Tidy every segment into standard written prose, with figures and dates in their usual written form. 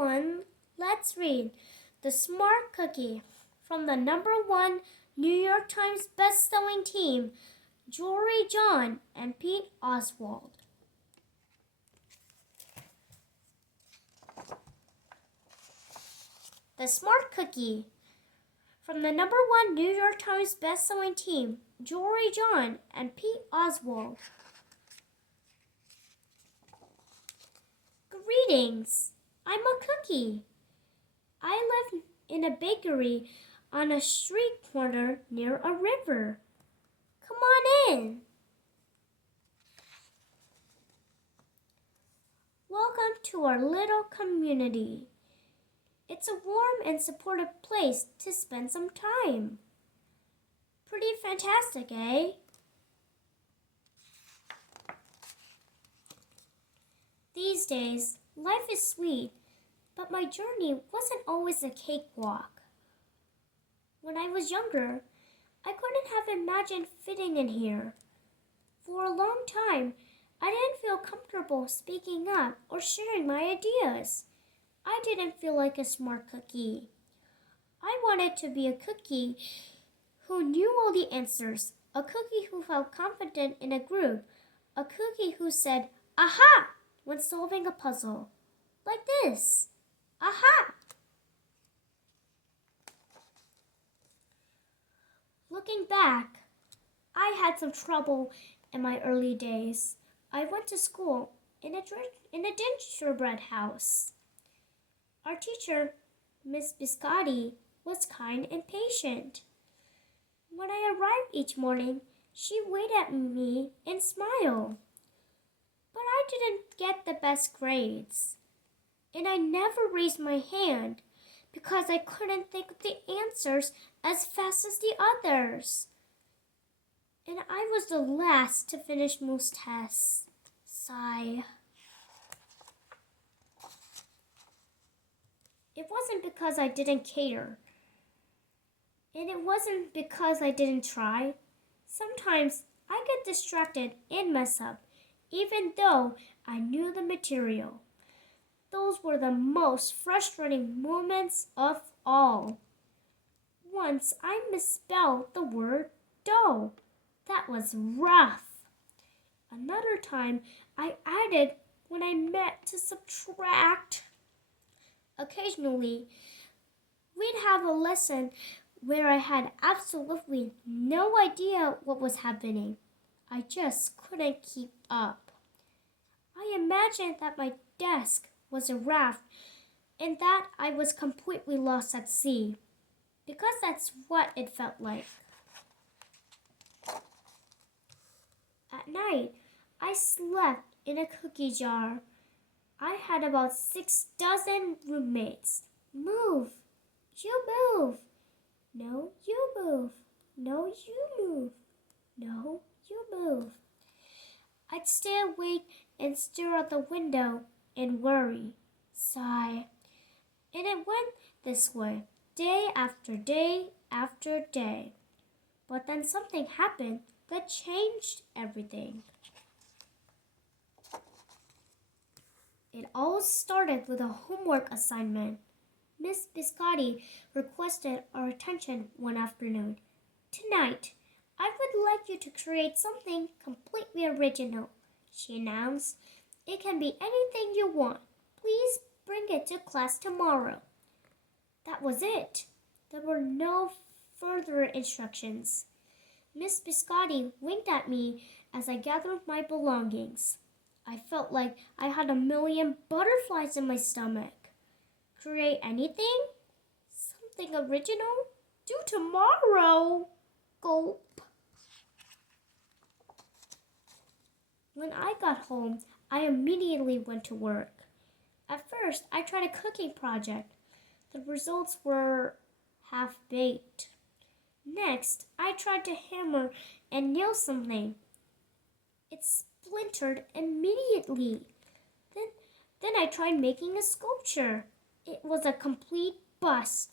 everyone, let's read The Smart Cookie from the #1 New York Times best-selling team, Jory John and Pete Oswald. The Smart Cookie from the #1 New York Times best-selling team, Jory John and Pete Oswald. Greetings! I'm a cookie. I live in a bakery on a street corner near a river. Come on in. Welcome to our little community. It's a warm and supportive place to spend some time. Pretty fantastic, eh? These days, life is sweet, but my journey wasn't always a cakewalk. When I was younger, I couldn't have imagined fitting in here. For a long time, I didn't feel comfortable speaking up or sharing my ideas. I didn't feel like a smart cookie. I wanted to be a cookie who knew all the answers, a cookie who felt confident in a group, a cookie who said, "Aha!" when solving a puzzle. Like this. Aha! Looking back, I had some trouble in my early days. I went to school in a gingerbread house. Our teacher, Miss Biscotti, was kind and patient. When I arrived each morning, she waved at me and smiled. But I didn't get the best grades. And I never raised my hand because I couldn't think of the answers as fast as the others. And I was the last to finish most tests. Sigh. It wasn't because I didn't care. And it wasn't because I didn't try. Sometimes I get distracted and mess up, even though I knew the material. Those were the most frustrating moments of all. Once I misspelled the word dough. That was rough. Another time I added when I meant to subtract. Occasionally, we'd have a lesson where I had absolutely no idea what was happening. I just couldn't keep up. I imagined that my desk was a raft and that I was completely lost at sea, because that's what it felt like. At night, I slept in a cookie jar. I had about 6 dozen roommates. Move! You move! No, you move! No, you move! No, you move! I'd stay awake and stare out the window and worry, sigh. And it went this way, day after day after day. But then something happened that changed everything. It all started with a homework assignment. Miss Biscotti requested our attention one afternoon. "Tonight, I would like you to create something completely original," she announced. "It can be anything you want. Please bring it to class tomorrow." That was it. There were no further instructions. Miss Biscotti winked at me as I gathered my belongings. I felt like I had a million butterflies in my stomach. Create anything? Something original? Due tomorrow? Gulp. When I got home, I immediately went to work. At first, I tried a cooking project. The results were half-baked. Next, I tried to hammer and nail something. It splintered immediately. Then I tried making a sculpture. It was a complete bust.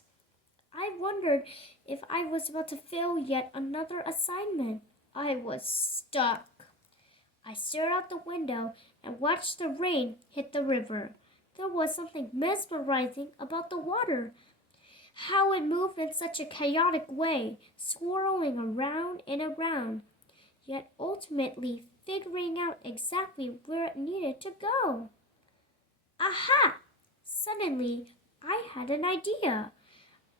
I wondered if I was about to fail yet another assignment. I was stuck. I stared out the window and watched the rain hit the river. There was something mesmerizing about the water. How it moved in such a chaotic way, swirling around and around, yet ultimately figuring out exactly where it needed to go. Aha! Suddenly, I had an idea.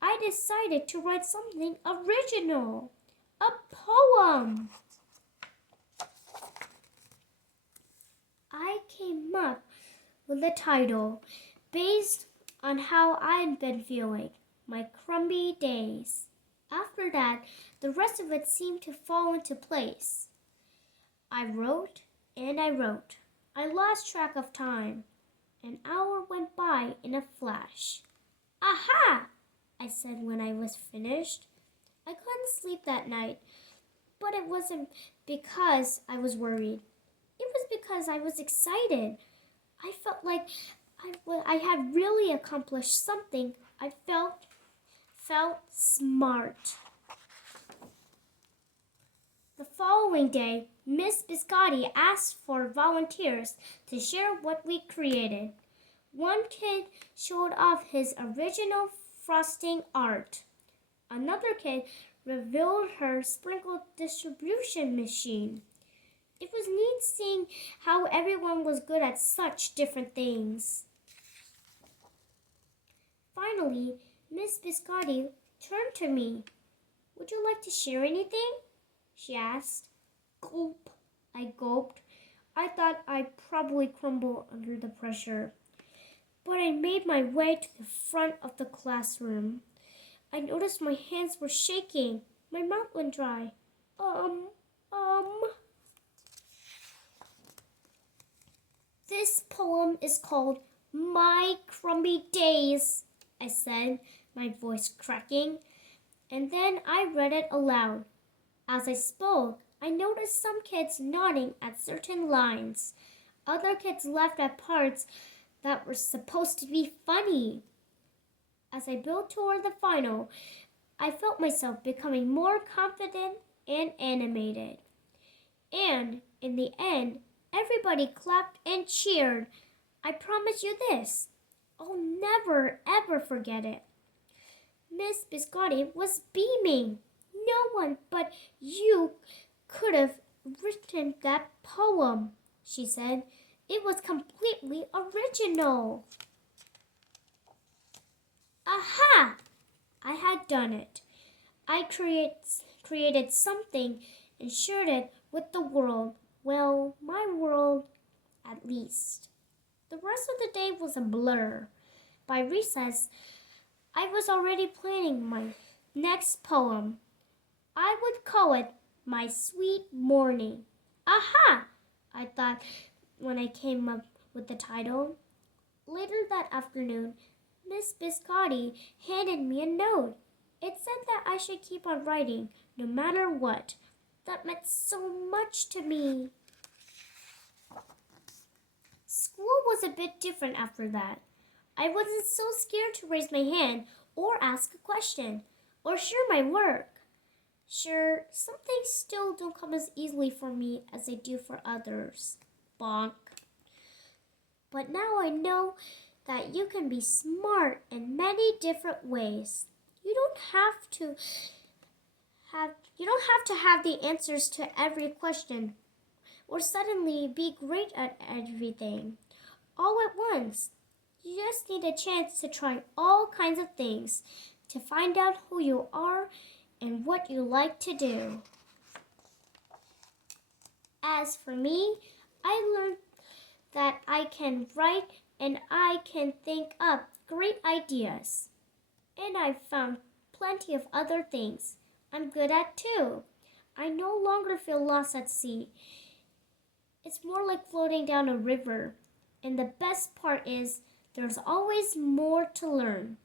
I decided to write something original. A poem. I came up with the title based on how I had been feeling, my crummy days. After that, the rest of it seemed to fall into place. I wrote and I wrote. I lost track of time. An hour went by in a flash. Aha! I said when I was finished. I couldn't sleep that night, but it wasn't because I was worried. It was because I was excited. I felt like I had really accomplished something. I felt smart. The following day, Miss Biscotti asked for volunteers to share what we created. One kid showed off his original frosting art. Another kid revealed her sprinkle distribution machine. It was neat seeing how everyone was good at such different things. Finally, Miss Biscotti turned to me. Would you like to share anything? She asked. Gulp. I gulped. I thought I'd probably crumble under the pressure. But I made my way to the front of the classroom. I noticed my hands were shaking. My mouth went dry. This poem is called My Crummy Days, I said, my voice cracking. And then I read it aloud. As I spoke, I noticed some kids nodding at certain lines. Other kids laughed at parts that were supposed to be funny. As I built toward the final, I felt myself becoming more confident and animated. And in the end, everybody clapped and cheered. I promise you this, I'll never ever forget it. Miss Biscotti was beaming. No one but you could have written that poem, she said. It was completely original. Aha! I had done it. I created something and shared it with the world. Well, my world, at least. The rest of the day was a blur. By recess, I was already planning my next poem. I would call it My Sweet Morning. Aha! I thought when I came up with the title. Later that afternoon, Miss Biscotti handed me a note. It said that I should keep on writing, no matter what. That meant so much to me. School was a bit different after that. I wasn't so scared to raise my hand or ask a question or share my work. Sure, some things still don't come as easily for me as they do for others. Bonk. But now I know that you can be smart in many different ways. You don't have to have the answers to every question or suddenly be great at everything all at once. You just need a chance to try all kinds of things to find out who you are and what you like to do. As for me, I learned that I can write and I can think up great ideas. And I've found plenty of other things I'm good at too. I no longer feel lost at sea. It's more like floating down a river. And the best part is there's always more to learn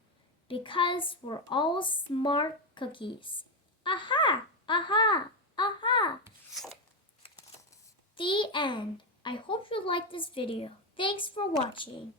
because we're all smart cookies. Aha! Aha! Aha! The end. I hope you liked this video. Thanks for watching.